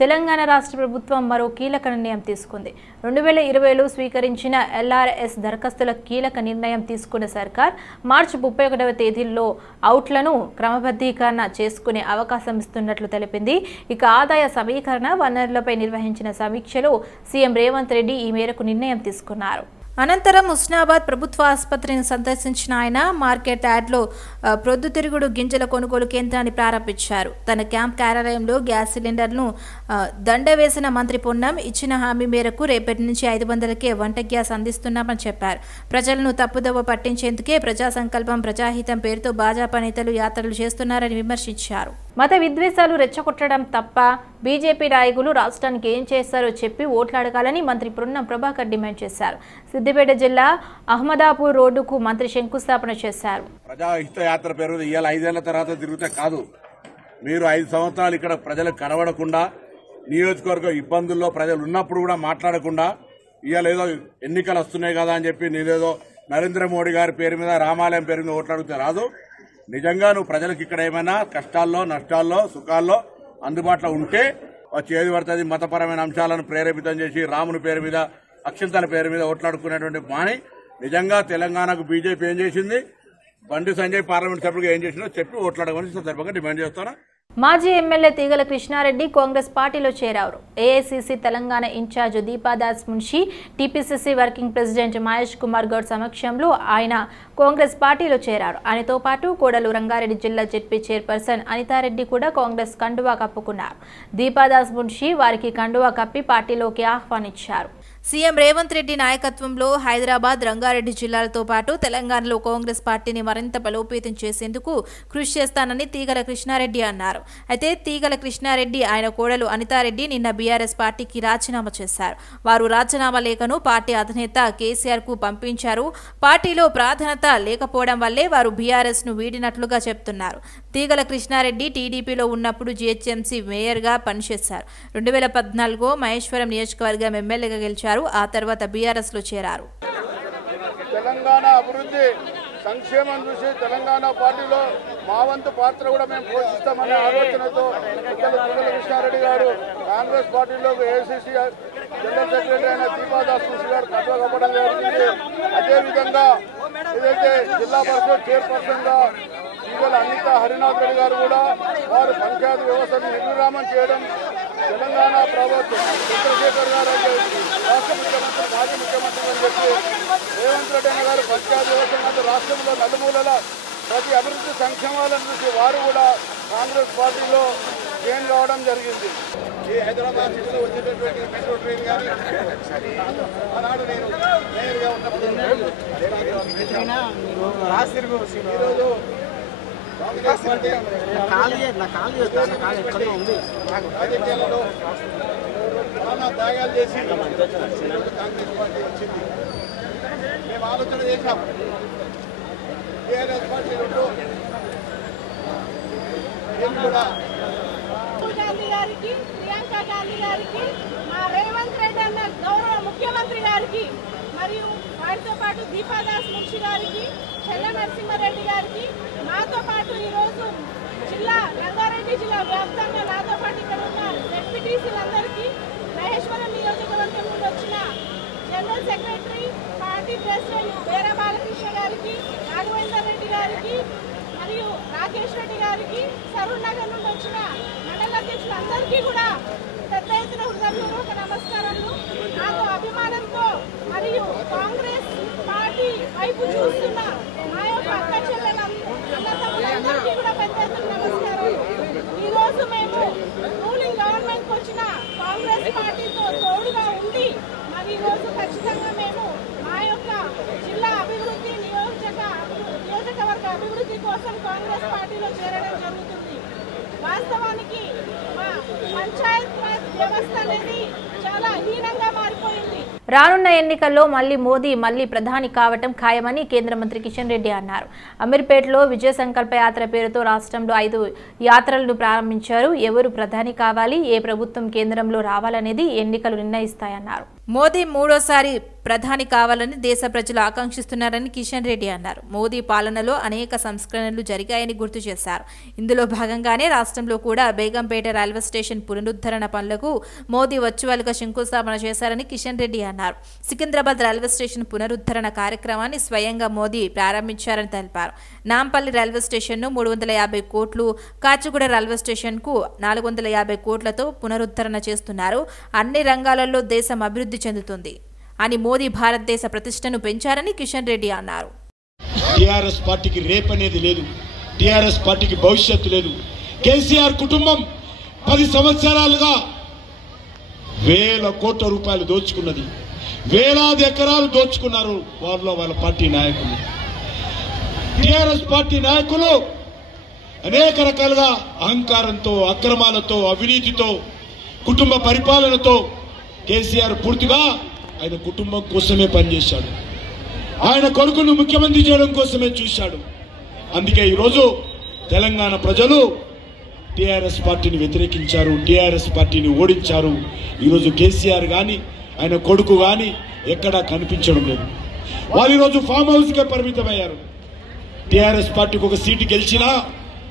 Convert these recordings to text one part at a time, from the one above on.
తెలంగాణ రాష్ట్ర ప్రభుత్వం మరో కీలక నిర్ణయం తీసుకుంది. 2020లో స్వీకరించిన LRS దరఖాస్తుల కీలక నిర్ణయం తీసుకున్న సర్కార్ మార్చి 31వ తేదీలో అవుట్లను క్రమబద్ధీకరణ చేసుకునే అవకాశం ఇస్తున్నట్లు తెలిపింది. ఇక ఆదాయ సమీకరణ వనరులపై నిర్వహించిన సమీక్షలో సీఎం రేవంత్ రెడ్డి ఈ మేరకు నిర్ణయం తీసుకున్నారు. అనంతరం హుస్నాబాద్ ప్రభుత్వ ఆసుపత్రిని సందర్శించిన ఆయన మార్కెట్ యార్డ్లో ప్రొద్దుతిరుగుడు గింజల కొనుగోలు కేంద్రాన్ని ప్రారంభించారు. తన క్యాంప్ కార్యాలయంలో గ్యాస్ సిలిండర్ను దండవేసిన మంత్రి పొన్నం ఇచ్చిన హామీ మేరకు రేపటి నుంచి 500కే వంట గ్యాస్ అందిస్తున్నామని చెప్పారు. ప్రజలను తప్పుదోవ పట్టించేందుకే ప్రజా సంకల్పం ప్రజాహితం పేరుతో భాజపా నేతలు యాత్రలు చేస్తున్నారని విమర్శించారు. మత విద్వేషాలు రెచ్చగొట్టడం తప్ప బీజేపీ నాయకులు రాష్ట్రానికి ఏం చేస్తారో చెప్పి ఓట్లాడగాలని మంత్రి పొన్నం ప్రభాకర్ డిమాండ్ చేశారు. సిద్దిపేట జిల్లా అహ్మదాపూర్ రోడ్డుకు మంత్రి శంకుస్థాపన చేశారు. ప్రజాహిత యాత్ర పేరు ఇవాళ 5 ఏళ్ల తర్వాత తిరిగితే కాదు, మీరు 5 సంవత్సరాలు ఇక్కడ ప్రజలకు కనబడకుండా నియోజకవర్గ ఇబ్బందుల్లో ప్రజలు ఉన్నప్పుడు కూడా మాట్లాడకుండా ఇవాళ ఏదో ఎన్నికలు వస్తున్నాయి కదా అని చెప్పి నేనేదో నరేంద్ర మోడీ గారి పేరు మీద రామాలయం పేరు మీద ఓట్లాడితే రాదు. నిజంగా నువ్వు ప్రజలకు ఇక్కడ ఏమైనా కష్టాల్లో నష్టాల్లో సుఖాల్లో అందుబాటులో ఉంటే వచ్చి ఏది పడుతుంది మతపరమైన అంశాలను ప్రేరేపితం చేసి రాముని పేరు మీద అక్షంతల పేరు మీద ఓట్లాడుకునేటువంటి మాని నిజంగా తెలంగాణకు బీజేపీ ఏం చేసింది, బండి సంజయ్ పార్లమెంట్ సభ్యులుగా ఏం చేసిందో చెప్పి ఓట్లాడమని సందర్భంగా డిమాండ్ చేస్తాను. మాజీ ఎమ్మెల్యే తీగల కృష్ణారెడ్డి కాంగ్రెస్ పార్టీలో చేరారు. AICC Telangana incharge Deepa Das Munshi, TPCC working president Mahesh Kumar Goud సమక్షంలో ఆయన కాంగ్రెస్ పార్టీలో చేరారు. ఆయనతో పాటు కోడలు రంగారెడ్డి జిల్లా జెడ్పీ చైర్పర్సన్ అనితారెడ్డి కూడా కాంగ్రెస్ కండువా కప్పుకున్నారు. దీపాదాస్ మున్షి వారికి కండువా కప్పి పార్టీలోకి ఆహ్వానించారు. సీఎం రేవంత్ రెడ్డి నాయకత్వంలో హైదరాబాద్, రంగారెడ్డి జిల్లాలతో పాటు తెలంగాణలో కాంగ్రెస్ పార్టీని మరింత బలోపేతం చేసేందుకు కృషి చేస్తానని తీగల కృష్ణారెడ్డి అన్నారు. అయితే తీగల కృష్ణారెడ్డి ఆయన కోడలు అనితారెడ్డి నిన్న బీఆర్ఎస్ పార్టీకి రాజీనామా చేశారు. వారు రాజీనామా లేఖను పార్టీ అధినేత కేసీఆర్ కు పంపించారు. పార్టీలో ప్రాధాన్యత లేకపోవడం వల్లే వారు బీఆర్ఎస్ ను వీడినట్లుగా చెప్తున్నారు. తీగల కృష్ణారెడ్డి టీడీపీలో ఉన్నప్పుడు జీహెచ్ఎంసీ మేయర్గా పనిచేశారు. 2014లో మహేశ్వరం నియోజకవర్గం ఎమ్మెల్యేగా గెలిచారు. ఆ తర్వాత బీఆర్ఎస్ లో చేరారు. తెలంగాణ అభివృద్ధి సంక్షేమం చూసి తెలంగాణ పార్టీలో మా వంతు పాత్ర కూడా మేము పోషిస్తామనే ఆలోచనతో తీగల కృష్ణారెడ్డి గారు కాంగ్రెస్ పార్టీలోకి ఏఐసీసీ జనరల్ సెక్రటరీ అయిన దీపాదాస్ మున్షి గారు కట్టువ కప్పడం జరిగింది. అదేవిధంగా ఏదైతే జిల్లా పరిషత్ చైర్పర్సన్ గా తీగల అనిత హరినాథ్ రెడ్డి గారు కూడా వారు పంచాయతీ వ్యవస్థను నిర్విరామం చేయడం, తెలంగాణ ప్రభుత్వం చంద్రశేఖర్ గారు అయితే రాష్ట్ర ముఖ్యమంత్రి, మాజీ ముఖ్యమంత్రి అని చెప్పి రేవంత్ రెడ్డి అన్న గారు పంచాయతీ వ్యవస్థ రాష్ట్రంలో నలుమూలల ప్రతి అభివృద్ధి సంక్షేమాలను చూసి వారు కూడా కాంగ్రెస్ పార్టీలో జాయిన్ కావడం జరిగింది. ఈ హైదరాబాద్ సిటీలో వచ్చేటటువంటి మెట్రో ట్రైన్ కానీ ఆనాడు నేను మేయర్గా ఉన్నప్పుడు ఈరోజు రాజకీయాలలో చాలా త్యాగాలు చేసి కాంగ్రెస్ పార్టీ వచ్చింది. మేము ఆలోచన చేశాం టీఆర్ఎస్ పార్టీ కూడా గాంధీ గారికి, ప్రియాంక గాంధీ గారికి, మా రేవంత్ రెడ్డి అన్న గౌరవ ముఖ్యమంత్రి గారికి మరియు వారితో పాటు దీపాదాస్ మున్షి గారికి, చెల్ల నరసింహారెడ్డి గారికి, మాతో పాటు ఈరోజు జిల్లా రంగారెడ్డి జిల్లా వ్యాప్తంగా నాతో పాటు ఇక్కడ ఉన్న ఎంపీటీసీలందరికీ, మహేశ్వరం నియోజకవర్గం నుండి వచ్చిన జనరల్ సెక్రటరీ, పార్టీ ప్రెసిడెంట్ వీర బాలకృష్ణ గారికి, రాఘవేందర్ రెడ్డి గారికి మరియు రాకేష్ రెడ్డి గారికి, సరూర్ నగర్ నుండి వచ్చిన మండల అధ్యక్షులందరికీ కూడా పెద్ద ఎత్తున హృదయపూర్వక నమస్కారాలు. నాకు అభిమానంతో మరియు కాంగ్రెస్ పార్టీ వైపు చూస్తున్న మా యొక్క అక్క చెల్లెలందరికీ కూడా పెద్ద ఎత్తున నమస్కారాలు. ఈరోజు మేము రూలింగ్ గవర్నమెంట్కి వచ్చిన కాంగ్రెస్ పార్టీతో తోడుగా ఉండి మరి ఈరోజు ఖచ్చితంగా మేము మా యొక్క జిల్లా అభివృద్ధి, నియోజకవర్గ అభివృద్ధి కోసం కాంగ్రెస్ పార్టీలో చేరడం జరుగుతుంది. వాస్తవానికి మా పంచాయత్ రాజ్ వ్యవస్థ అనేది చాలా హీనంగా మారిపోయింది. రానున్న ఎన్నికల్లో మోదీ ప్రధాని కావటం ఖాయమని కేంద్ర మంత్రి కిషన్ రెడ్డి అన్నారు. అమీర్పేటలో విజయ సంకల్ప యాత్ర పేరుతో రాష్ట్రంలో 5 యాత్రలను ప్రారంభించారు. ఎవరు ప్రధాని కావాలి, ఏ ప్రభుత్వం కేంద్రంలో రావాలనేది ఎన్నికలు నిర్ణయిస్తాయన్నారు. మోదీ మూడోసారి ప్రధాని కావాలని దేశ ప్రజలు ఆకాంక్షిస్తున్నారని కిషన్ రెడ్డి అన్నారు. మోదీ పాలనలో అనేక సంస్కరణలు జరిగాయని గుర్తు చేశారు. ఇందులో భాగంగానే రాష్ట్రంలో కూడా బేగంపేట రైల్వే స్టేషన్ పునరుద్ధరణ పనులకు మోదీ వర్చువల్గా శంకుస్థాపన చేశారని కిషన్ రెడ్డి అన్నారు. సికింద్రాబాద్ రైల్వే స్టేషన్ పునరుద్ధరణ కార్యక్రమాన్ని స్వయంగా మోదీ ప్రారంభించారని తెలిపారు. నాంపల్లి రైల్వే స్టేషన్ను 350 కోట్లు, కాచిగూడ రైల్వే స్టేషన్కు 450 కోట్లతో పునరుద్ధరణ చేస్తున్నారు. అన్ని రంగాలలో దేశం అభివృద్ధి చెందుతుంది అని మోదీ భారతదేశ ప్రతిష్టను పెంచారని కిషన్ రెడ్డి అన్నారు. టిఆర్ఎస్ పార్టీకి రేపు అనేది లేదు, టిఆర్ఎస్ పార్టీకి భవిష్యత్తు లేదు. కేసీఆర్ కుటుంబం 10 సంవత్సరాలుగా వేల కోట్ల రూపాయలు దోచుకున్నది, వేలాది ఎకరాలు దోచుకున్నారు వాళ్ళ పార్టీ నాయకులు. టిఆర్ఎస్ పార్టీ నాయకులు అనేక రకాలుగా అహంకారంతో, అక్రమాలతో, అవినీతితో, కుటుంబ పరిపాలనతో కేసీఆర్ పూర్తిగా ఆయన కుటుంబం కోసమే పనిచేశాడు. ఆయన కొడుకును ముఖ్యమంత్రి చేయడం కోసమే చూశాడు. అందుకే ఈరోజు తెలంగాణ ప్రజలు టీఆర్ఎస్ పార్టీని వ్యతిరేకించారు, టీఆర్ఎస్ పార్టీని ఓడించారు. ఈరోజు కేసీఆర్ కానీ ఆయన కొడుకు కానీ ఎక్కడా కనిపించడం లేదు. వాళ్ళు ఈరోజు ఫామ్ హౌస్కే పరిమితమయ్యారు. టీఆర్ఎస్ పార్టీకి ఒక సీటు గెలిచినా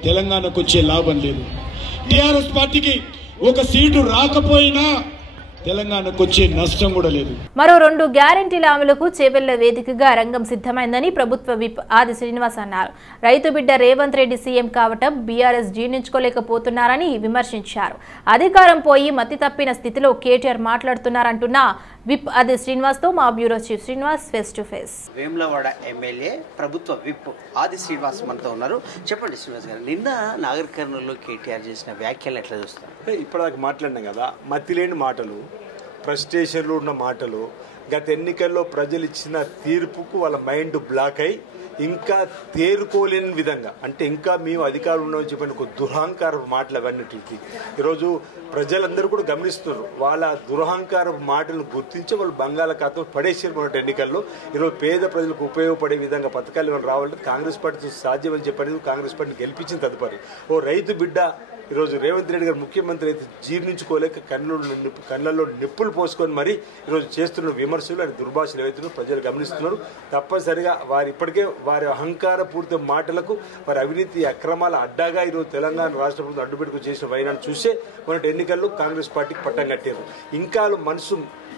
తెలంగాణకు వచ్చే లాభం లేదు. టీఆర్ఎస్ పార్టీకి ఒక సీటు రాకపోయినా తెలంగాణకు వచ్చే నష్టం కూడా లేదు. మరో 2 గ్యారెంటీల అమలుకు చేవెళ్ల వేదికగా రంగం సిద్ధమైందని ప్రభుత్వ విప్ ఆది శ్రీనివాస్ అన్నారు. రైతు బిడ్డ రేవంత్ రెడ్డి సీఎం కావటం బీఆర్ఎస్ జీర్ణించుకోలేకపోతున్నారని విమర్శించారు. అధికారం పోయి మతి తప్పిన స్థితిలో కేటీఆర్ మాట్లాడుతున్నారంటున్న విప్ ఆది శ్రీనివాస్ తో మా bureau chief Srinivas face to face. Vemulawada MLA ప్రభుత్వ విప్ ఆది శ్రీనివాస్ మనతో ఉన్నారు. చెప్పండి శ్రీనివాస్ గారు, నిన్న నాగర్ కర్నూలులో కేటీఆర్ చేసిన వ్యాఖ్యలు ఎట్లా చూస్తారు? ఇప్పటిదాకా మాట్లాడినాం కదా, మతి లేని మాటలు, ఫ్రస్ట్రేషన్లో ఉన్న మాటలు, గత ఎన్నికల్లో ప్రజలు ఇచ్చిన తీర్పుకు వాళ్ళ మైండ్ బ్లాక్ అయి ఇంకా తేరుకోలేని విధంగా, అంటే ఇంకా మేము అధికారులు ఉన్నామని చెప్పిన ఒక దురహంకార మాటలు అవన్నీ ఈరోజు ప్రజలందరూ కూడా గమనిస్తున్నారు. వాళ్ళ దురహంకార మాటలను గుర్తించి వాళ్ళు బంగాళాఖాతం పడేసారు. మొన్నటి ఎన్నికల్లో ఈరోజు పేద ప్రజలకు ఉపయోగపడే విధంగా పథకాలు ఏమైనా రావాలంటే కాంగ్రెస్ పార్టీతో సాధ్యమని చెప్పనేది కాంగ్రెస్ పార్టీని గెలిపించిన తదుపరి ఓ రైతు బిడ్డ ఈరోజు రేవంత్ రెడ్డి గారు ముఖ్యమంత్రి అయితే జీర్ణించుకోలేక కళ్ళల్లో నిప్పులు పోసుకొని మరి ఈరోజు చేస్తున్న విమర్శలు అని దుర్భాషలు ఏవైతున్నారో ప్రజలు గమనిస్తున్నారు. తప్పనిసరిగా వారు ఇప్పటికే వారి అహంకార పూర్తి మాటలకు, వారి అవినీతి అక్రమాల అడ్డాగా ఈరోజు తెలంగాణ రాష్ట్ర ప్రభుత్వం అడ్డుపెట్టుకు చేసిన వైనాన్ని చూసే మొన్నటి ఎన్నికల్లో కాంగ్రెస్ పార్టీకి పట్టం కట్టారు. ఇంకా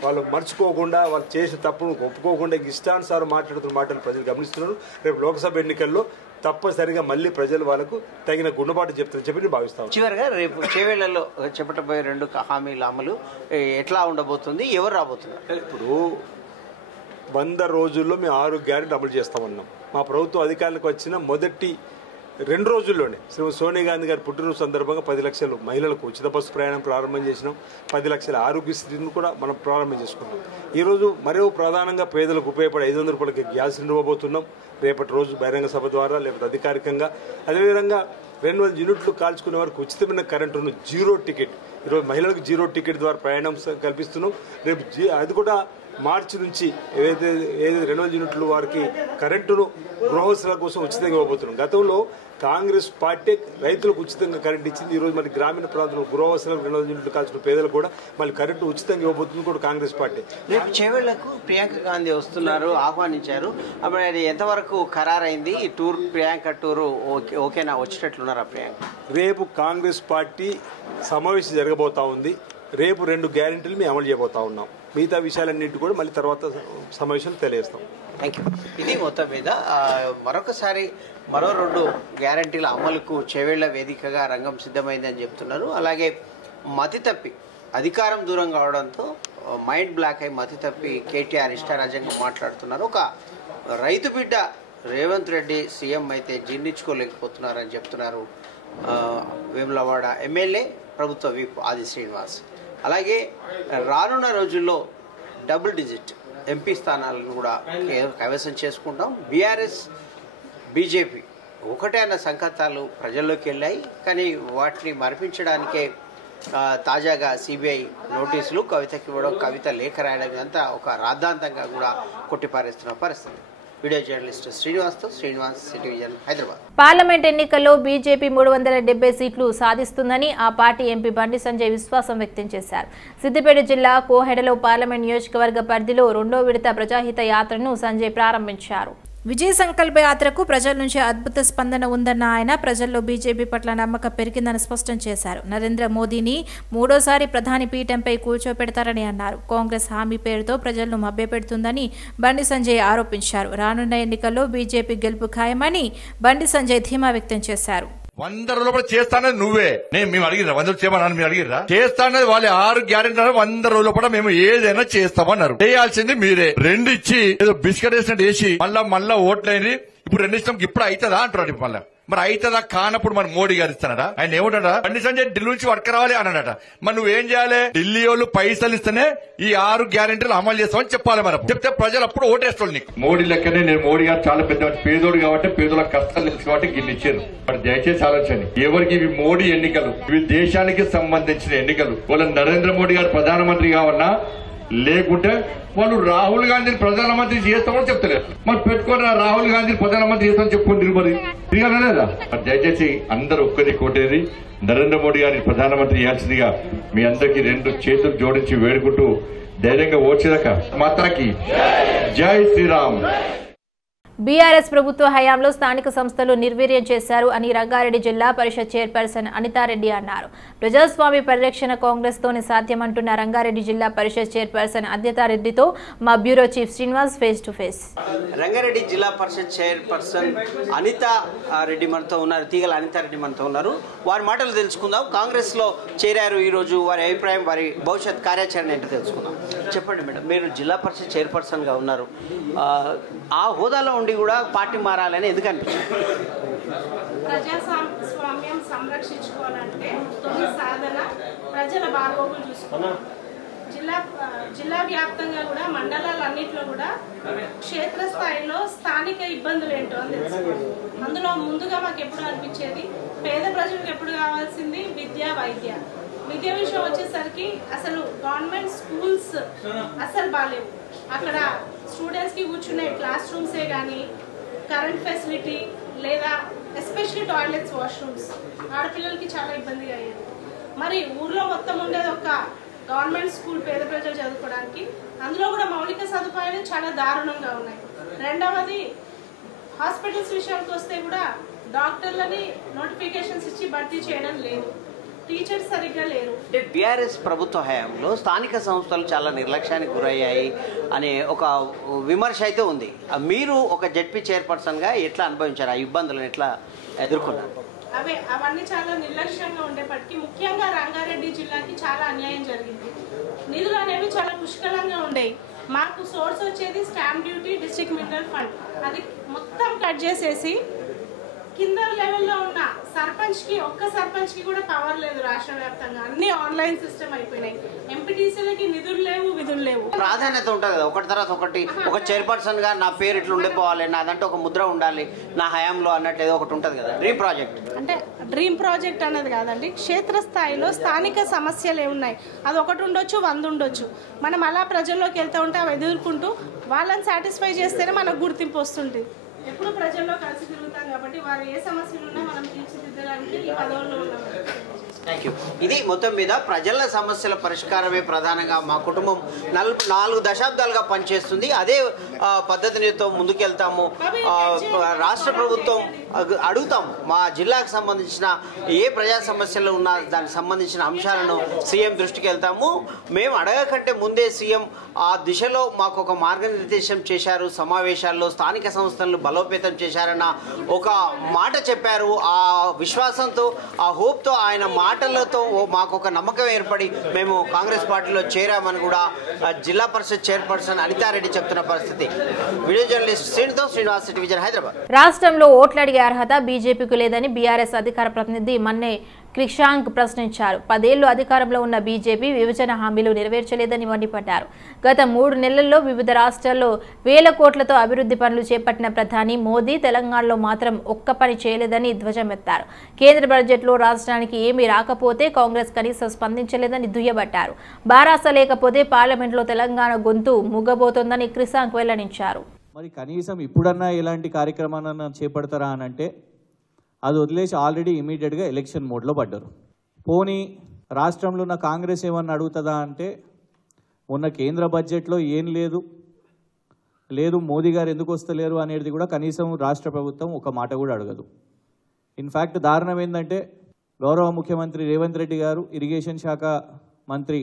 వాళ్ళు మర్చిపోకుండా, వాళ్ళు చేసిన తప్పును ఒప్పుకోకుండా ఇష్టానుసారం మాట్లాడుతున్న మాటలు ప్రజలు గమనిస్తున్నారు. రేపు లోక్సభ ఎన్నికల్లో తప్పనిసరిగా మళ్ళీ ప్రజలు వాళ్ళకు తగిన గుణపాటు చెప్తారని చెప్పి నేను భావిస్తాను. చివరిగా రేపు చేవేళ్లలో చెప్పబోయే 2 హామీల అమలు ఎట్లా ఉండబోతుంది, ఎవరు రాబోతున్నారు? ఇప్పుడు 100 రోజుల్లో మేము 6 గ్యారెంటీ అమలు చేస్తామన్నాం. మా ప్రభుత్వం అధికారులకు వచ్చిన మొదటి 2 రోజుల్లోనే శ్రీమతి సోనియా గాంధీ గారి పుట్టినరోజు సందర్భంగా 10 లక్షలు మహిళలకు ఉచిత బస్సు ప్రయాణం ప్రారంభం చేసినాం. 10 లక్షల ఆరోగ్యశ్రీని కూడా మనం ప్రారంభం చేసుకున్నాం. ఈరోజు మరో ప్రధానంగా పేదలకు ఉపయోగపడే 500 రూపాయలకి గ్యాస్ ఇవ్వబోతున్నాం రేపటి రోజు బహిరంగ సభ ద్వారా, లేకపోతే అధికారికంగా. అదేవిధంగా 200 యూనిట్లు కాల్చుకునే వారికి ఉచితమైన కరెంటును 0 టికెట్, ఈరోజు మహిళలకు 0 టికెట్ ద్వారా ప్రయాణం కల్పిస్తున్నాం. రేపు అది కూడా మార్చి నుంచి ఏదైతే 200 యూనిట్లు వారికి కరెంటును గృహవసరాల కోసం ఉచితంగా ఇవ్వబోతున్నాం. గతంలో కాంగ్రెస్ పార్టీ రైతులకు ఉచితంగా కరెంట్ ఇచ్చింది. ఈరోజు మరి గ్రామీణ ప్రాంతంలో గృహవసరాలకు 200 యూనిట్లు కాల్చుకున్న పేదలకు కూడా మళ్ళీ కరెంటు ఉచితంగా ఇవ్వబోతుంది కూడా కాంగ్రెస్ పార్టీ. రేపు చేవేళ్లకు ప్రియాంక గాంధీ వస్తున్నారు, ఆహ్వానించారు. అప్పుడు అది ఎంతవరకు ఖరారైంది? ఈ టూర్, ప్రియాంక టూరు ఓకేనా, వచ్చేటట్లున్నారా ప్రియాంక? రేపు కాంగ్రెస్ పార్టీ సమావేశం జరగబోతా ఉంది. రేపు 2 గ్యారెంటీలు మేము అమలు చేయబోతా ఉన్నాం. మిగతా విషయాలన్నింటి కూడా మళ్ళీ తర్వాత సమావేశం తెలియజేస్తాం. Thank you. ఇది మొత్తం మీద మరొకసారి మరో 2 గ్యారెంటీల అమలుకు చేవేళ్ల వేదికగా రంగం సిద్ధమైందని చెప్తున్నారు. అలాగే మతి తప్పి అధికారం దూరం కావడంతో మైండ్ బ్లాక్ అయి మతి తప్పి కేటీఆర్ ఇష్టారాజ్యంగా మాట్లాడుతున్నారు. ఒక రైతు బిడ్డ రేవంత్ రెడ్డి సీఎం అయితే జీర్ణించుకోలేకపోతున్నారని చెప్తున్నారు వేములవాడ ఎమ్మెల్యే ప్రభుత్వ విప్ ఆది శ్రీనివాస్. అలాగే రానున్న రోజుల్లో డబుల్ డిజిట్ ఎంపీ స్థానాలను కూడా కైవసం చేసుకుంటాం. బీఆర్ఎస్, బీజేపీ ఒకటే అన్న సంకేతాలు ప్రజల్లోకి వెళ్ళాయి. కానీ వాటిని మరిపించడానికే తాజాగా సిబిఐ నోటీసులు కవితకి ఇవ్వడం, కవిత లేఖ రాయడం అంతా ఒక రాద్ధాంతంగా కూడా కొట్టిపారేస్తున్న పరిస్థితి. వీడియో జర్నలిస్ట్ శ్రీనివాస్తో Srinivas city vision Hyderabad. Parliament ఎన్నికల్లో బీజేపీ 370 సీట్లు సాధిస్తుందని ఆ పార్టీ ఎంపీ బండి సంజయ్ విశ్వాసం వ్యక్తం చేశారు. సిద్దిపేట జిల్లా కోహెడలో పార్లమెంట్ నియోజకవర్గ పరిధిలో 2వ విడత ప్రజాహిత యాత్రను సంజయ్ ప్రారంభించారు. విజయ సంకల్ప యాత్రకు ప్రజల నుంచి అద్భుత స్పందన ఉందన్న ఆయన ప్రజల్లో బీజేపీ పట్ల నమ్మకం పెరిగిందని స్పష్టం చేశారు. నరేంద్ర మోదీని 3వ ప్రధాని పీఠంపై కూర్చోపెడతారని అన్నారు. కాంగ్రెస్ హామీ పేరుతో ప్రజలను మభ్యపెడుతుందని బండి సంజయ్ ఆరోపించారు. రానున్న ఎన్నికల్లో బీజేపీ గెలుపు ఖాయమని బండి సంజయ్ ధీమా వ్యక్తం చేశారు. 100 రోజులు చేస్తానది నువ్వే, మేము అడిగిరా 100 చేయమని మీరు అడిగిరా? చేస్తానది వాళ్ళే 6 గ్యారెంటీ 100 రోజుల మేము ఏదైనా చేస్తామన్నారు. చేయాల్సింది మీరే. 2 ఇచ్చి ఏదో బిస్కెట్ వేసినట్టు వేసి మళ్ళా ఓట్లేని ఇప్పుడు 2 ఇష్టం ఇప్పుడు అవుతుందా అంటారు. మళ్ళీ మరి అవుతుందా కానప్పుడు మరి మోడీ గారు ఇస్తానట. ఆయన ఏమంటాడా బండి సంజయ్ ఢిల్లీ నుంచి వర్క్ రావాలి అన్నాడట. మరి నువ్వేం చేయాలి? ఢిల్లీ వాళ్ళు పైసలు ఇస్తేనే ఈ 6 గ్యారెంటీలు అమలు చేస్తామని చెప్పాలి. మరి చెప్తే ప్రజలు అప్పుడు ఓటేస్తాడు నీకు. మోడీ లెక్కనే నేను మోడీ గారు చాలా పెద్ద పేదోడు కాబట్టి పేదోళ్ళ కష్టాలు తెలుసు కాబట్టి గిన్నె ఇచ్చారు. మరి దయచేసి ఆలోచండి, ఎవరికి ఇవి మోడీ ఎన్నికలు, ఇవి దేశానికి సంబంధించిన ఎన్నికలు. వాళ్ళ నరేంద్ర మోడీ గారు ప్రధానమంత్రి కావాలన్నా లేకుంటే వాళ్ళు రాహుల్ గాంధీని ప్రధానమంత్రి చేస్తామని చెప్తలేరు. మరి పెట్టుకుని రాహుల్ గాంధీని ప్రధానమంత్రి చేస్తామని చెప్పుకుంటారు. మరి తిరగలేదా? దయచేసి అందరూ ఒక్కరి కోటేది నరేంద్ర మోడీ గారిని ప్రధానమంత్రి చేయాల్సిందిగా మీ అందరికీ 2 చేతులు జోడించి వేడుకుంటూ ధైర్యంగా ఓడ్చేదాకా మాతాకి జై శ్రీరామ్. బీఆర్ఎస్ ప్రభుత్వ హయాంలో స్థానిక సంస్థలు నిర్వీర్యం చేశారు అని రంగారెడ్డి జిల్లా పరిషత్ చైర్పర్సన్ అనితారెడ్డి అన్నారు. ప్రజాస్వామ్య పరిరక్షణ కాంగ్రెస్ తోనే సాధ్యమంటున్న రంగారెడ్డి జిల్లా పరిషత్ చైర్పర్సన్ అనితారెడ్డితో మా bureau chief Srinivas face to face. Rangareddy జిల్లా పరిషత్ చైర్పర్సన్ అనితారెడ్డి మనతో ఉన్నారు. తీగల అనితారెడ్డి మనతో ఉన్నారు. వారి మాటలు తెలుసుకుందాం. కాంగ్రెస్ లో చేరారు ఈ రోజు. వారి అభిప్రాయం, వారి భవిష్యత్ కార్యాచరణ ఏంటో తెలుసుకుందాం. చెప్పండి మేడం, మీరు జిల్లా పరిషత్ చైర్పర్సన్ గా ఉన్నారు. ఆ హోదాలో ఉండి కూడా పార్టీ మారాలని ఎందుకు అనిపించింది? ప్రజాస్వామ్యం సంరక్షించుకోవాలంటే తొలి సాధన ప్రజల బాగోగులు చూసుకోవాలి. జిల్లా వ్యాప్తంగా కూడా మండలాలన్నింటిలో కూడా క్షేత్రస్థాయిలో స్థానిక ఇబ్బందులు ఏంటో అని తెలుసుకోవాలి. అందులో ముందుగా మాకు ఎప్పుడు అనిపించేది పేద ప్రజలకు ఎప్పుడు కావాల్సింది విద్య విషయం వచ్చేసరికి అసలు గవర్నమెంట్ స్కూల్స్ అసలు బాగాలేవు. అక్కడ స్టూడెంట్స్కి కూర్చునే క్లాస్ రూమ్సే కానీ కరెంట్ ఫెసిలిటీ లేదా ఎస్పెషల్లీ టాయిలెట్స్, వాష్రూమ్స్ ఆడపిల్లలకి చాలా ఇబ్బందిగా అయ్యేది. మరి ఊర్లో మొత్తం ఉండేది ఒక గవర్నమెంట్ స్కూల్ పేద ప్రజలు చదువుకోవడానికి. అందులో కూడా మౌలిక సదుపాయాలు చాలా దారుణంగా ఉన్నాయి. రెండవది హాస్పిటల్స్ విషయానికి వస్తే కూడా డాక్టర్లని నోటిఫికేషన్స్ ఇచ్చి భర్తీ చేయడం లేదు. టీచర్స్ సరిగ్గా లేరు. అంటే బీఆర్ఎస్ ప్రభుత్వ హయాంలో స్థానిక సంస్థలు చాలా నిర్లక్ష్యానికి గురయ్యాయి అనే ఒక విమర్శ అయితే ఉంది. మీరు ఒక జెడ్పీ చైర్పర్సన్ గా ఎట్లా అనుభవించారు? ఆ ఇబ్బందులను ఎట్లా ఎదుర్కొన్నారు? అవన్నీ చాలా నిర్లక్ష్యంగా ఉండేప్పటికీ ముఖ్యంగా రంగారెడ్డి జిల్లాకి చాలా అన్యాయం జరిగింది. నిధులు అనేవి చాలా పుష్కలంగా ఉండేవి. మాకు సోర్స్ వచ్చేది stamp duty, district mineral fund. అది మొత్తం కట్ చేసేసి కింద లెవెల్లో ఉన్న ఒక్క సర్పంచ్ కి కూడా పవర్ లేదు. రాష్ట్ర వ్యాప్తంగా అన్ని ఆన్లైన్ సిస్టమ్ అయిపోయినాయి. ఎంపీటీసీలకి నిధులు లేవు, విధులు లేవు. ప్రాధాన్యత ఉంటుంది కదా, ఒకటి తర్వాత ఒకటి. ఒక చైర్పర్సన్ గా నా పేరు ఇట్లా ఉండిపోవాలి, నాదంటే ఒక ముద్ర ఉండాలి నా హయాంలో అన్నట్టు ఏదో ఒకటి ఉంటుంది కదా. డ్రీమ్ ప్రాజెక్ట్ అంటే డ్రీమ్ ప్రాజెక్ట్ అన్నది కాదండి. క్షేత్రస్థాయిలో స్థానిక సమస్యలు ఏమున్నాయి అది ఒకటి ఉండొచ్చు, 100 ఉండొచ్చు. మనం అలా ప్రజల్లోకి వెళ్తూ ఉంటే అవి ఎదుర్కొంటూ వాళ్ళని సాటిస్ఫై చేస్తేనే మనకు గుర్తింపు వస్తుంది. ఎప్పుడు ప్రజల్లో కలిసి తిరుగుతాం కాబట్టి వారు ఏ సమస్యలు ఉన్నా మనం తీర్చిదిద్దడానికి ఈ పదవుల్లో ఉన్నాం. Thank you. ఇది మొత్తం మీద ప్రజల సమస్యల పరిష్కారమే ప్రధానంగా మా కుటుంబం 4 దశాబ్దాలుగా పనిచేస్తుంది. అదే పద్ధతితో ముందుకెళ్తాము. రాష్ట్ర ప్రభుత్వం అడుగుతాం, మా జిల్లాకు సంబంధించిన ఏ ప్రజా సమస్యలు ఉన్నా దానికి సంబంధించిన అంశాలను సీఎం దృష్టికి వెళ్తాము. మేము అడగకంటే ముందే సీఎం ఆ దిశలో మాకు ఒక మార్గనిర్దేశం చేశారు. సమావేశాల్లో స్థానిక సంస్థలను బలోపేతం చేశారన్న ఒక మాట చెప్పారు. ఆ విశ్వాసంతో, ఆ హోప్తో, ఆయన మాటలతో మాకు ఒక నమ్మకం ఏర్పడి మేము కాంగ్రెస్ పార్టీలో చేరామని కూడా జిల్లా పరిషత్ చైర్పర్సన్ అనితారెడ్డి చెప్తున్న పరిస్థితి. Video journalist శ్రీనితో Srinivas city vision Hyderabad. రాష్ట్రంలో ఓట్లడిగే అర్హత బీజేపీకి లేదని బీఆర్ఎస్ అధికార ప్రతినిధి మన్నే క్రిషాంక్ ప్రశ్నించారు. 10 ఏళ్లు అధికారంలో ఉన్న బీజేపీ విభజన హామీలు నెరవేర్చలేదని మండిపడ్డారు. గత 3 నెలల్లో వివిధ రాష్ట్రాల్లో వేల కోట్లతో అభివృద్ధి పనులు చేపట్టిన ప్రధాని మోదీ తెలంగాణలో మాత్రం ఒక్క పని చేయలేదని ధ్వజమెత్తారు. కేంద్ర బడ్జెట్లో రాష్ట్రానికి ఏమీ రాకపోతే కాంగ్రెస్ కనీసం స్పందించలేదని దుయ్యబట్టారు. బారాస లేకపోతే పార్లమెంట్లో తెలంగాణ గొంతు ముగ్గబోతోందని క్రిషాంక్ వెల్లడించారు. మరి కనీసం ఇప్పుడన్నా ఇలాంటి కార్యక్రమాన్ని చేపడతారా అని అంటే అది వదిలేసి ఆల్రెడీ ఇమీడియట్గా ఎలక్షన్ మోడ్లో పడ్డారు. పోనీ రాష్ట్రంలో ఉన్న కాంగ్రెస్ ఏమన్నా అడుగుతుందా అంటే మొన్న కేంద్ర బడ్జెట్లో ఏం లేదు మోదీ గారు ఎందుకు వస్తలేరు అనేది కూడా కనీసం రాష్ట్ర ప్రభుత్వం ఒక మాట కూడా అడగదు. ఇన్ఫ్యాక్ట్ దారుణం ఏంటంటే గౌరవ ముఖ్యమంత్రి రేవంత్ రెడ్డి గారు, ఇరిగేషన్ శాఖ మంత్రి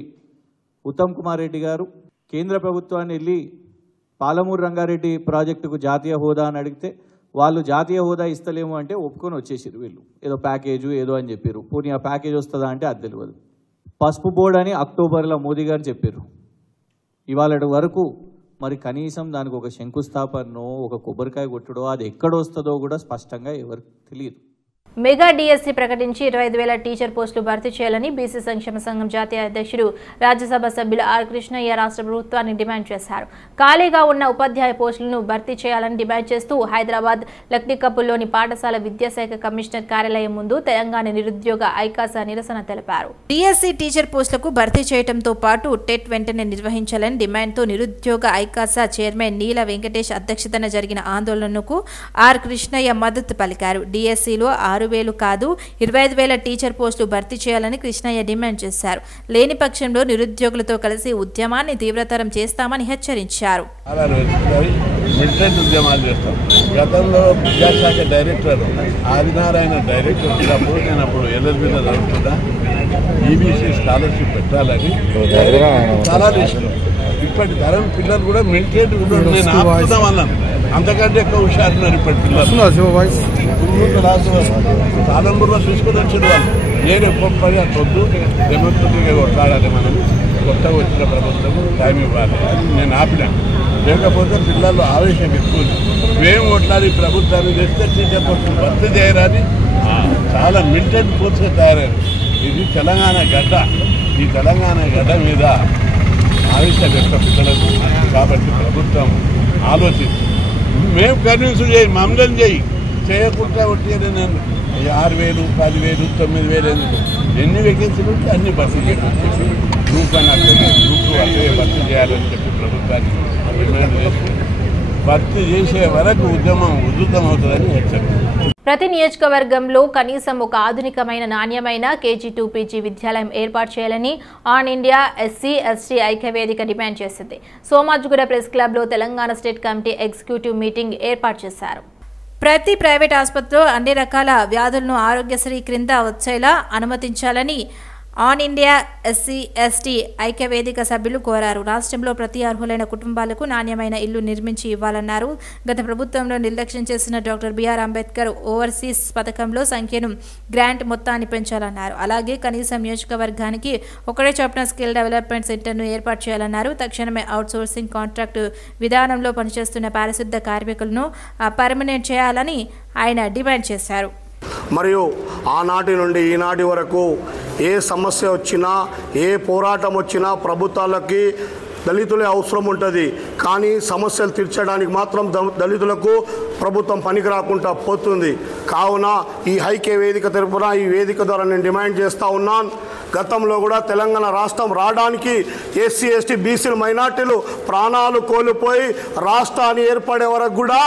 ఉత్తమ్ కుమార్ రెడ్డి గారు కేంద్ర ప్రభుత్వాన్ని వెళ్ళి పాలమూరు రంగారెడ్డి ప్రాజెక్టుకు జాతీయ హోదా అని అడిగితే వాళ్ళు జాతీయ హోదా ఇస్తలేము అంటే ఒప్పుకొని వచ్చేసారు. వీళ్ళు ఏదో ప్యాకేజు ఏదో అని చెప్పారు. పోనీ ఆ ప్యాకేజ్ వస్తుందా అంటే అది తెలియదు. పసుపు బోర్డు అని అక్టోబర్లో మోదీ గారు చెప్పారు. ఇవాళ వరకు మరి కనీసం దానికి ఒక శంకుస్థాపనో ఒక కొబ్బరికాయ కొట్టుడో అది ఎక్కడ వస్తుందో కూడా స్పష్టంగా ఎవరికి తెలియదు. మెగా డిఎస్సి ప్రకటించి 25,000 టీచర్ పోస్టులు భర్తీ చేయాలని బీసీ సంక్షేమ సంఘం జాతీయ అధ్యక్షుడు రాజ్యసభ సభ్యులు ఆర్ కృష్ణయ్య రాష్ట్ర ప్రభుత్వాన్ని డిమాండ్ చేశారు. ఖాళీగా ఉన్న ఉపాధ్యాయ పోస్టులను భర్తీ చేయాలని డిమాండ్ చేస్తూ హైదరాబాద్ లక్డికప్పుల్లోని పాఠశాల విద్యాశాఖ కమిషనర్ కార్యాలయం ముందు తెలంగాణ నిరుద్యోగ ఐకాస నిరసన తెలిపారు. డిఎస్సి టీచర్ పోస్టులకు భర్తీ చేయడంతో పాటు టెట్ వెంటనే నిర్వహించాలని డిమాండ్తో నిరుద్యోగ ఐకాస చైర్మన్ నీల వెంకటేష్ అధ్యక్షతన జరిగిన ఆందోళనకు ఆర్ కృష్ణయ్య మద్దతు పలికారు. డిఎస్సిలో 6,000 కాదు 25,000 టీచర్ పోస్టులు భర్తీ చేయాలని కృష్ణయ్య డిమాండ్ చేశారు. లేని పక్షంలో నిరుద్యోగులతో కలిసి ఉద్యమాన్ని తీవ్రతరం చేస్తామని హెచ్చరించారు. ఉద్యమాలు చేస్తాం. గతంలో విద్యాశాఖ డైరెక్టర్ ఆదినారాయణ డైరెక్టర్ నేను అప్పుడు ఎల్ఎల్బీలో చదువుతున్నా ఈబీసీ స్కాలర్షిప్ పెట్టాలని చాలా చేసినాం. ఇప్పటి తరం పిల్లలు కూడా మిలిటెంట్ నేను ఆపుదాం అన్నాను. అంతకంటే ఎక్కువ హుషారున్నారు ఇప్పటి పిల్లలు. తాళంబుర్లో చూసుకుని వచ్చిన వాళ్ళు నేను ఒక్కొక్కరి అట్లొద్దు డెమోక్రటిక్గా కొట్లాడాలి, మనం కొత్తగా వచ్చిన ప్రభుత్వం టైం ఇవ్వాలి అని నేను ఆపినా. లేకపోతే పిల్లలు ఆవేశం ఎక్కువ. మేము కొట్లాడి ప్రభుత్వాన్ని చేస్తే టీచర్ పోస్టులు భర్తీ చేయరాని చాలా మిలిటెంట్ ఫోర్స్గా తయారయ్యారు. ఇది తెలంగాణ గడ్డ. ఈ తెలంగాణ గడ్డ మీద ఆవేశం ఎక్కువ పిల్లలకు. కాబట్టి ప్రభుత్వం ఆలోచించి మేము కన్విన్స్ చేయి, మమ్మల్ని చేయి, చేయకుండా వచ్చేది నేను 6,000, 10,000, 9,000 ఎందుకు ఎన్ని వేకెన్సీలు ఉంటే అన్ని భర్తీ చేసి గ్రూప్ అని అట్లనే గ్రూప్ అట్లనే భర్తీ చేయాలని చెప్పి ప్రభుత్వానికి డిమాండ్ చేసి భర్తీ చేసే వరకు ఉద్యమం ఉధృతమవుతుందని హెచ్చరించారు. ప్రతి నియోజకవర్గంలో కనీసం ఒక ఆధునికమైన నాణ్యమైన KG2 PG విద్యాలయం ఏర్పాటు చేయాలని ఆల్ ఇండియా SC/ST ఐక్యవేదిక డిమాండ్ చేసింది. సోమాజిగూడ ప్రెస్ క్లబ్లో Telangana state committee executive meeting ఏర్పాటు చేశారు. ప్రతి ప్రైవేట్ ఆసుపత్రిలో అన్ని రకాల వ్యాధులను ఆరోగ్యశ్రీ క్రింద వచ్చేలా అనుమతించాలని ఆల్ ఇండియా SC/ST ఐక్యవేదిక సభ్యులు కోరారు. రాష్ట్రంలో ప్రతి అర్హులైన కుటుంబాలకు నాణ్యమైన ఇల్లు నిర్మించి ఇవ్వాలన్నారు. గత ప్రభుత్వంలో నిర్లక్ష్యం చేసిన డాక్టర్ బిఆర్ అంబేద్కర్ ఓవర్సీస్ పథకంలో సంఖ్యను గ్రాంట్ మొత్తాన్ని పెంచాలన్నారు. అలాగే కనీసం నియోజకవర్గానికి ఒకటే చొప్పున స్కిల్ డెవలప్మెంట్ సెంటర్ను ఏర్పాటు చేయాలన్నారు. తక్షణమే అవుట్సోర్సింగ్ కాంట్రాక్టు విధానంలో పనిచేస్తున్న పారిశుద్ధ కార్మికులను పర్మనెంట్ చేయాలని ఆయన డిమాండ్ చేశారు. మరియు ఆనాటి నుండి ఈనాటి వరకు ఏ సమస్య వచ్చినా ఏ పోరాటం వచ్చినా ప్రభుత్వాలకి దళితులే అవసరం ఉంటుంది. కానీ సమస్యలు తీర్చడానికి మాత్రం దళితులకు ప్రభుత్వం పనికి రాకుండా పోతుంది. కావున ఈ ఐక్య వేదిక తరపున ఈ వేదిక ద్వారా నేను డిమాండ్ చేస్తూ ఉన్నాను. గతంలో కూడా తెలంగాణ రాష్ట్రం రావడానికి SC/ST BC మైనార్టీలు ప్రాణాలు కోల్పోయి రాష్ట్రాన్ని ఏర్పడే వరకు కూడా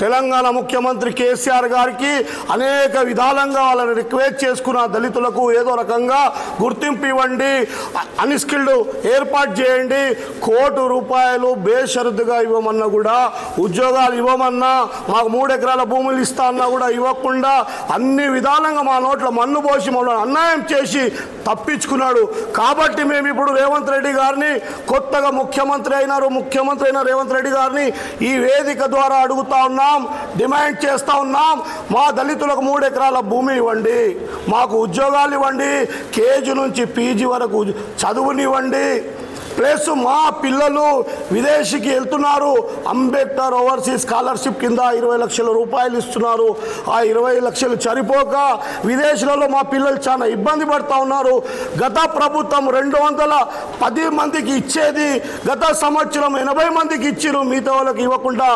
తెలంగాణ ముఖ్యమంత్రి కేసీఆర్ గారికి అనేక విధాలంగా వాళ్ళని రిక్వెస్ట్ చేసుకున్న దళితులకు ఏదో రకంగా గుర్తింపు ఇవ్వండి, అన్స్కిల్డ్ ఏర్పాటు చేయండి, ₹1,00,00,000 బేషరతుగా ఇవ్వమన్నా కూడా, ఉద్యోగాలు ఇవ్వమన్నా, మాకు 3 ఎకరాల భూములు ఇస్తా అన్నా కూడా ఇవ్వకుండా అన్ని విధాలంగా మా నోట్ల మన్ను పోసి మమ్మల్ని అన్యాయం చేసి తప్పించుకున్నాడు. కాబట్టి మేము ఇప్పుడు రేవంత్ రెడ్డి గారిని, కొత్తగా ముఖ్యమంత్రి అయిన రేవంత్ రెడ్డి గారిని ఈ వేదిక ద్వారా అడుగుతా ఉన్నాం, డిమాండ్ చేస్తూ ఉన్నాం. మా దళితులకు 3 ఎకరాల భూమి ఇవ్వండి, మాకు ఉద్యోగాలు ఇవ్వండి, KG నుంచి PG వరకు చదువునివ్వండి. ప్లస్ మా పిల్లలు విదేశీకి వెళ్తున్నారు. అంబేద్కర్ ఓవర్సీస్ స్కాలర్షిప్ కింద 20 లక్షల రూపాయలు ఇస్తున్నారు. ఆ 20 లక్షలు సరిపోక విదేశాలలో మా పిల్లలు చాలా ఇబ్బంది పడుతూ ఉన్నారు. గత ప్రభుత్వం 210 మందికి ఇచ్చేది గత సంవత్సరం 80 మందికి ఇచ్చిరు. మిగతా వాళ్ళకి ఇవ్వకుండా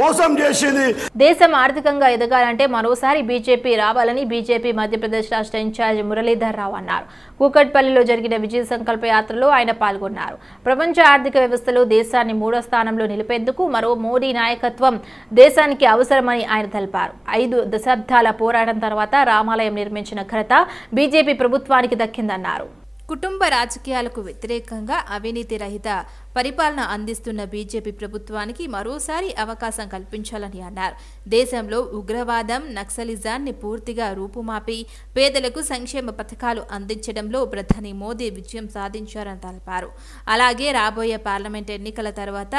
మోసం చేసింది. దేశం ఆర్థికంగా ఎదగాలంటే మరోసారి బీజేపీ రావాలని బీజేపీ మధ్యప్రదేశ్ రాష్ట్ర ఇన్ఛార్జ్ మురళీధర్ రావు అన్నారు. కూకట్పల్లిలో జరిగిన విజయ సంకల్ప యాత్రలో ఆయన పాల్గొన్నారు. ప్రపంచ ఆర్థిక వ్యవస్థలో దేశాన్ని 3వ స్థానంలో నిలిపేందుకు మరో మోడీ నాయకత్వం దేశానికి అవసరమని ఆయన తెలిపారు. 5 దశాబ్దాల పోరాటం తర్వాత రామాలయం నిర్మించిన ఘనత బీజేపీ ప్రభుత్వానికి దక్కిందన్నారు. కుటుంబ రాజకీయాలకు వ్యతిరేకంగా అవినీతి రహిత పరిపాలన అందిస్తున్న బీజేపీ ప్రభుత్వానికి మరోసారి అవకాశం కల్పించాలని అన్నారు. దేశంలో ఉగ్రవాదం, నక్సలిజాన్ని పూర్తిగా రూపుమాపి పేదలకు సంక్షేమ పథకాలు అందించడంలో ప్రధాని మోదీ విజయం సాధించారని తెలిపారు. అలాగే రాబోయే పార్లమెంట్ ఎన్నికల తర్వాత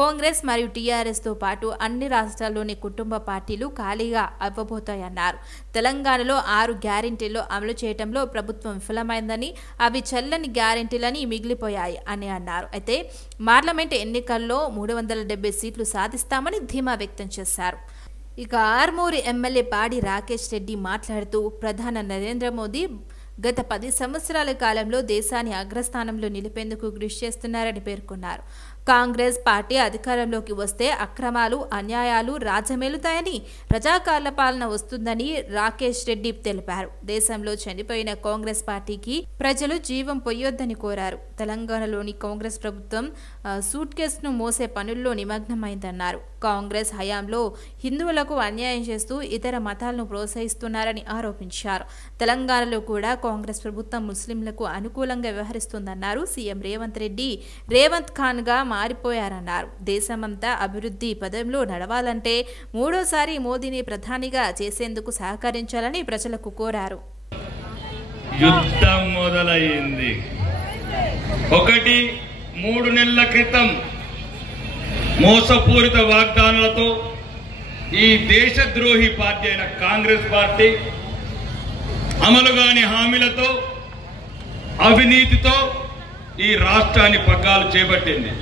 కాంగ్రెస్ మరియు టీఆర్ఎస్తో పాటు అన్ని రాష్ట్రాల్లోని కుటుంబ పార్టీలు ఖాళీగా అవ్వబోతాయన్నారు. తెలంగాణలో 6 గ్యారెంటీలు అమలు చేయడంలో ప్రభుత్వం విఫలమైందని, అవి చల్లని గ్యారెంటీలని మిగిలిపోయాయి అని అన్నారు. అయితే పార్లమెంట్ ఎన్నికల్లో 370 సీట్లు సాధిస్తామని ధీమా వ్యక్తం చేశారు. ఇక ఆర్మూరు ఎమ్మెల్యే పాడి రాకేష్ రెడ్డి మాట్లాడుతూ ప్రధాని నరేంద్ర మోదీ గత 10 సంవత్సరాల కాలంలో దేశాన్ని అగ్రస్థానంలో నిలిపేందుకు కృషి చేస్తున్నారని పేర్కొన్నారు. కాంగ్రెస్ పార్టీ అధికారంలోకి వస్తే అక్రమాలు, అన్యాయాలు రాజమేలుతాయని, రజాకార్ల పాలన వస్తుందని రాకేష్ రెడ్డి తెలిపారు. దేశంలో చనిపోయిన కాంగ్రెస్ పార్టీకి ప్రజలు జీవం పొయ్యొద్దని కోరారు. తెలంగాణలోని కాంగ్రెస్ ప్రభుత్వం సూట్ కేసును మోసే పనుల్లో నిమగ్నమైందన్నారు. కాంగ్రెస్ హయాంలో హిందువులకు అన్యాయం చేస్తూ ఇతర మతాలను ప్రోత్సహిస్తున్నారని ఆరోపించారు. తెలంగాణలో కూడా కాంగ్రెస్ ప్రభుత్వం ముస్లింలకు అనుకూలంగా వ్యవహరిస్తుందన్నారు. సీఎం రేవంత్ ఖాన్ గా మారిపోయారన్నారు. దేశమంతా అభివృద్ధి పదంలో నడవాలంటే 3వసారి మోదీని ప్రధానిగా చేసేందుకు సహకరించాలని ప్రజలకు కోరారు. యుద్ధం మొదలైంది. 3 నెలల క్రితం మోసపూరిత వాగ్దానాలతో ఈ దేశద్రోహి పార్టీ అయిన కాంగ్రెస్ పార్టీ అమలుగాని హామీలతో, అవినీతితో ఈ రాష్ట్రాన్ని పగ్గాలు చేపట్టింది.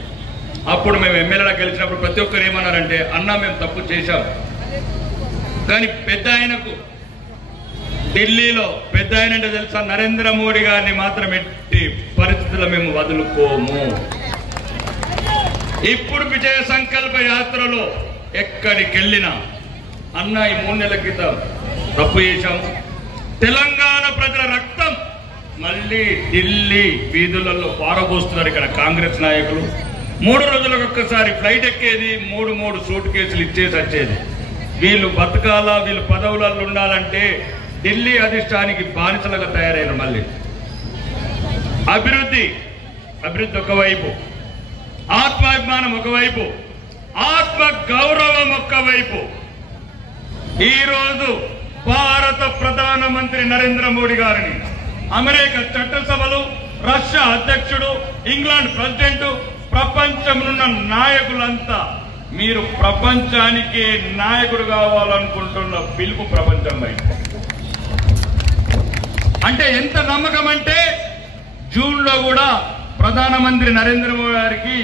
అప్పుడు మేము ఎమ్మెల్యేలకు గెలిచినప్పుడు ప్రతి ఒక్కరు ఏమన్నారంటే, అన్నా మేము తప్పు చేశాం, కానీ పెద్ద ఆయనకు ఢిల్లీలో పెద్ద ఆయన అంటే తెలుసా, నరేంద్ర మోడీ గారిని మాత్రం ఎట్టి పరిస్థితుల్లో మేము వదులుకోము. ఇప్పుడు విజయ సంకల్ప యాత్రలో ఎక్కడికి వెళ్ళినా అన్న ఈ 3 నెలల క్రితం తప్పు చేశాము, తెలంగాణ ప్రజల రక్తం మళ్ళీ ఢిల్లీ వీధులలో పారబోస్తున్నారు. ఇక్కడ కాంగ్రెస్ నాయకులు 3 రోజులకు ఒక్కసారి ఫ్లైట్ ఎక్కేది, 3 సూట్ కేసులు ఇచ్చేసి వచ్చేది. వీళ్ళు బతకాలా, వీళ్ళు పదవులలో ఉండాలంటే ఢిల్లీ అధిష్టానికి బానిసలుగా తయారయ్యారు. మళ్ళీ అభివృద్ధి ఒకవైపు, ఆత్మాభిమానం ఒకవైపు, ఆత్మ గౌరవం ఒకవైపు. ఈరోజు భారత ప్రధానమంత్రి నరేంద్ర మోడీ గారిని అమెరికా చట్టసభలు, రష్యా అధ్యక్షుడు, ఇంగ్లాండ్ ప్రెసిడెంట్, ప్రపంచంలో నాయకులంతా మీరు ప్రపంచానికి నాయకుడు కావాలనుకుంటున్న పిలుపు ప్రపంచం బయట. అంటే ఎంత నమ్మకం అంటే జూన్లో కూడా ప్రధానమంత్రి నరేంద్ర మోడీ గారికి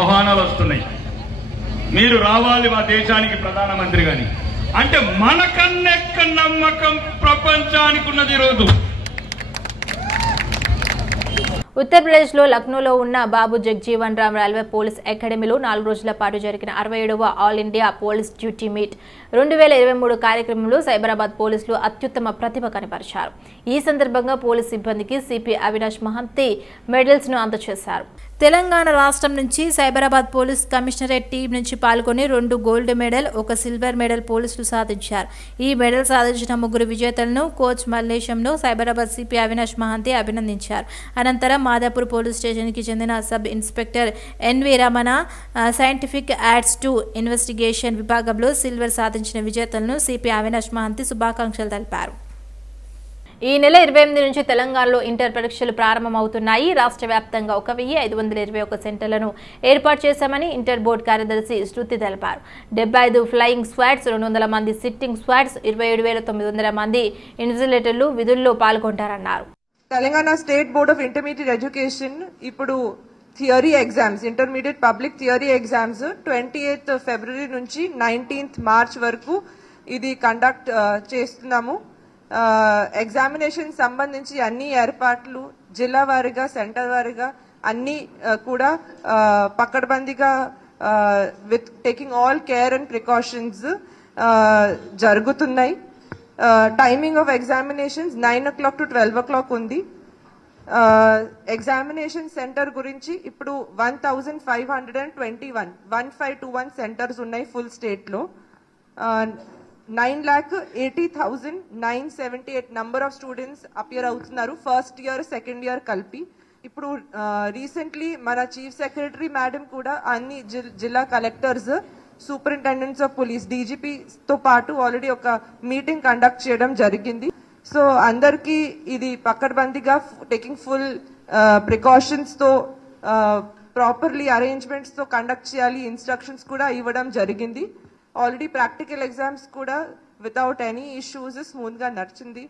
ఆహ్వానాలు వస్తున్నాయి, మీరు రావాలి మా దేశానికి ప్రధానమంత్రి గాని. అంటే మనకన్నెక్క నమ్మకం ప్రపంచానికి ఉన్నది ఈరోజు. ఉత్తరప్రదేశ్లో లక్నోలో ఉన్న బాబు జగ్జీవన్ రామ్ రైల్వే పోలీస్ అకాడమీలో 4 రోజుల పాటు జరిగిన 67వ all India police duty meet 2023 కార్యక్రమంలో సైబరాబాద్ పోలీసులు అత్యుత్తమ ప్రతిభ కనబరిచారు. ఈ సందర్భంగా పోలీస్ సిబ్బందికి సిపి అవినాష్ మహంతి మెడల్స్ ను అందజేశారు. తెలంగాణ రాష్ట్రం నుంచి సైబరాబాద్ పోలీస్ కమిషనరేట్ టీం నుంచి పాల్గొని 2 గోల్డ్ మెడల్, 1 సిల్వర్ మెడల్ పోలీసులు సాధించారు. ఈ మెడల్ సాధించిన 3 విజేతలను కోచ్ మల్లేశంను సైబరాబాద్ సిపి అవినాష్ మహంతి అభినందించారు. అనంతరం మాదాపూర్ పోలీస్ స్టేషన్కి చెందిన sub inspector N V Ramana scientific aids to investigation విభాగంలో సిల్వర్ సాధించిన విజేతలను సిపి అవినాష్ మహంతి శుభాకాంక్షలు తెలిపారు. ఈ నెల 28 నుంచి తెలంగాణలో ఇంటర్ పరీక్షలు ప్రారంభమవుతున్నాయి. రాష్ట్ర వ్యాప్తంగా 1521 సెంటర్లను ఏర్పాటు చేశామని ఇంటర్ బోర్డు కార్యదర్శి శృతి తెలిపారు. 75 ఫ్లయింగ్ స్క్వాడ్స్, 200 మంది సిట్టింగ్ స్క్వాడ్స్, 27,900 మంది ఇన్విజిలేటర్లు విధుల్లో పాల్గొంటారన్నారు. Telangana state board of intermediate education ఇప్పుడు theory exams, intermediate public theory exams 28 February నుంచి 19 మార్చ్ వరకు ఇది కండక్ట్ చేస్తున్నాము. ఎగ్జామినేషన్ సంబంధించి అన్ని ఏర్పాట్లు జిల్లా వారీగా, సెంటర్ వారీగా అన్ని కూడా పకడ్బందీగా with taking all care and precautions జరుగుతున్నాయి. Timing of examinations 9 o'clock to 12 o'clock ఉంది. ఎగ్జామినేషన్ సెంటర్ గురించి ఇప్పుడు 1521 సెంటర్స్ ఉన్నాయి ఫుల్ స్టేట్ లో. 9,80,978 నంబర్ ఆఫ్ స్టూడెంట్స్ అపియర్ అవుతున్నారు ఫస్ట్ ఇయర్ సెకండ్ ఇయర్ కలిపి. ఇప్పుడు రీసెంట్లీ మన చీఫ్ సెక్రటరీ మేడం కూడా అన్ని జిల్లా కలెక్టర్స్, సూపరింటెండెంట్స్ ఆఫ్ పోలీస్, డీజీపీతో పాటు ఆల్రెడీ ఒక మీటింగ్ కండక్ట్ చేయడం జరిగింది. సో అందరికీ ఇది పకడ్బందీగా టేకింగ్ ఫుల్ ప్రికాషన్స్ తో ప్రాపర్లీ అరేంజ్మెంట్స్ తో కండక్ట్ చేయాలి, ఇన్స్ట్రక్షన్స్ కూడా ఇవ్వడం జరిగింది. ఆల్రెడీ ప్రాక్టికల్ ఎగ్జామ్స్ కూడా వితౌట్ ఎనీ ఇష్యూస్ స్మూత్ గా నడిచింది.